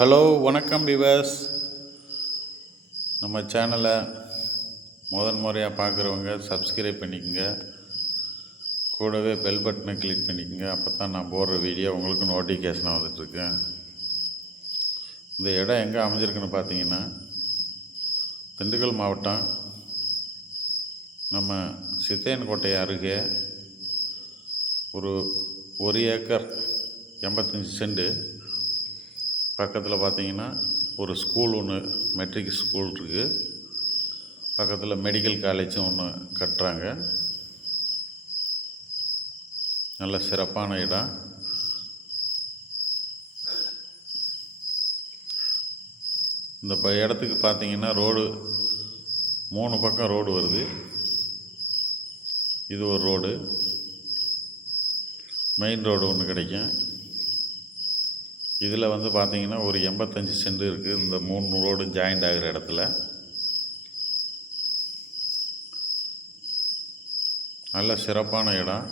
Hello வணக்கம் viewers நம்ம சேனலை முதன் முறையாக பார்க்குறவங்க சப்ஸ்கிரைப் பண்ணிக்கோங்க. கூடவே பெல் பட்டனை கிளிக் பண்ணிக்கோங்க. அப்போ தான் நான் போடுற வீடியோ உங்களுக்கு நோட்டிஃபிகேஷனாக வந்துட்டுருக்கேன் இந்த இடம் எங்கே அமைஞ்சிருக்குன்னு பார்த்தீங்கன்னா திண்டுக்கல் மாவட்டம். நம்ம சித்தையன்கோட்டை அருகே ஒரு ஒரு ஏக்கர் எண்பத்தஞ்சு சென்ட் பக்கத்தில் பார்த்தீங்கன்னா ஒரு ஸ்கூல் ஒன்று மெட்ரிக் ஸ்கூல் இருக்குது பக்கத்தில் மெடிக்கல் காலேஜும் ஒன்று கட்டுறாங்க. நல்ல சிறப்பான இடம். இந்த ப இடத்துக்கு பார்த்தீங்கன்னா ரோடு மூணு பக்கம் ரோடு வருது. இது ஒரு ரோடு. மெயின் ரோடு ஒன்று கிடைக்கும். இதில் வந்து பார்த்திங்கன்னா ஒரு எண்பத்தஞ்சு சென்ட் இருக்குது. இந்த மூணு ரோடும் ஜாயிண்ட் ஆகிற இடத்துல. நல்ல சிறப்பான இடம்.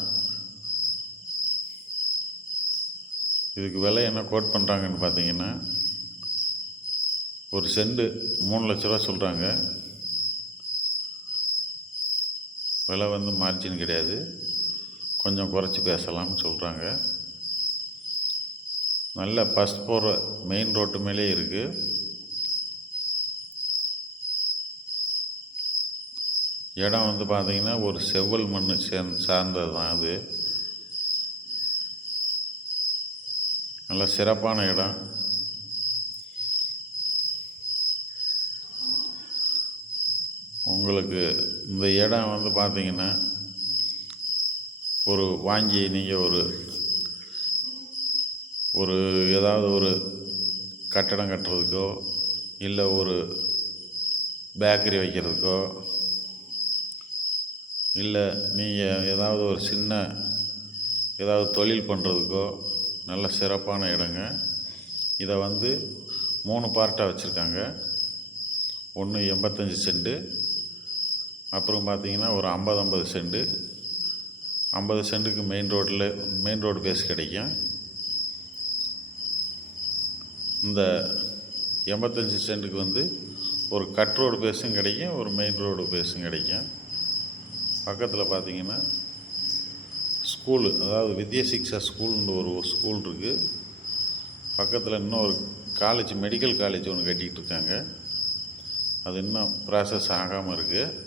இதுக்கு விலை என்ன கோட் பண்ணுறாங்கன்னு பார்த்தீங்கன்னா ஒரு செண்டு மூணு லட்ச ரூபா சொல்கிறாங்க விலை வந்து மார்ஜின் கிடையாது. கொஞ்சம் குறைச்சி பேசலாம்னு சொல்கிறாங்க நல்ல பஸ் போகிற மெயின் ரோட்டு மேலே இருக்குது இடம் வந்து பார்த்திங்கன்னா ஒரு செவ்வல் மண் சேர்ந் சார்ந்தது தான் அது. நல்ல சிறப்பான இடம். உங்களுக்கு இந்த இடம் வந்து பார்த்திங்கன்னா ஒரு வாங்கி நீங்கள் ஒரு ஒரு ஏதாவது ஒரு கட்டடம் கட்டுறதுக்கோ இல்லை ஒரு பேக்கரி வைக்கிறதுக்கோ இல்லை நீங்கள் ஏதாவது ஒரு சின்ன ஏதாவது தொழில் பண்ணுறதுக்கோ நல்ல சிறப்பான இடங்க. இதை வந்து மூணு பார்ட்டாக வச்சுருக்காங்க. ஒன்று எண்பத்தஞ்சு செண்டு அப்புறம் பார்த்தீங்கன்னா ஒரு ஐம்பது ஐம்பது செண்டு ஐம்பது சென்ட்டுக்கு மெயின் ரோட்டில் மெயின் ரோடு பேஸ் கிடைக்கும். இந்த எண்பத்தஞ்சு சென்ட்டுக்கு வந்து ஒரு கட் ரோடு பேஸும் கிடைக்கும் ஒரு மெயின் ரோடு பேஸும் கிடைக்கும். பக்கத்தில் பார்த்தீங்கன்னா ஸ்கூலு அதாவது வித்யாசிக்ஷா ஸ்கூல்னு ஒரு ஸ்கூல் இருக்குது பக்கத்தில் இன்னும் ஒரு காலேஜ் மெடிக்கல் காலேஜ் ஒன்று கட்டிக்கிட்டு இருக்காங்க. அது இன்னும் ப்ராசஸ் ஆகாமல் இருக்குது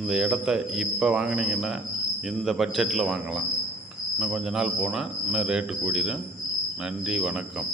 இந்த இடத்த இப்போ வாங்கினீங்கன்னா இந்த பட்ஜெட்டில் வாங்கலாம். இன்னும் கொஞ்ச நாள் போனால் இன்னும் ரேட்டு கூடிடும் நன்றி வணக்கம்.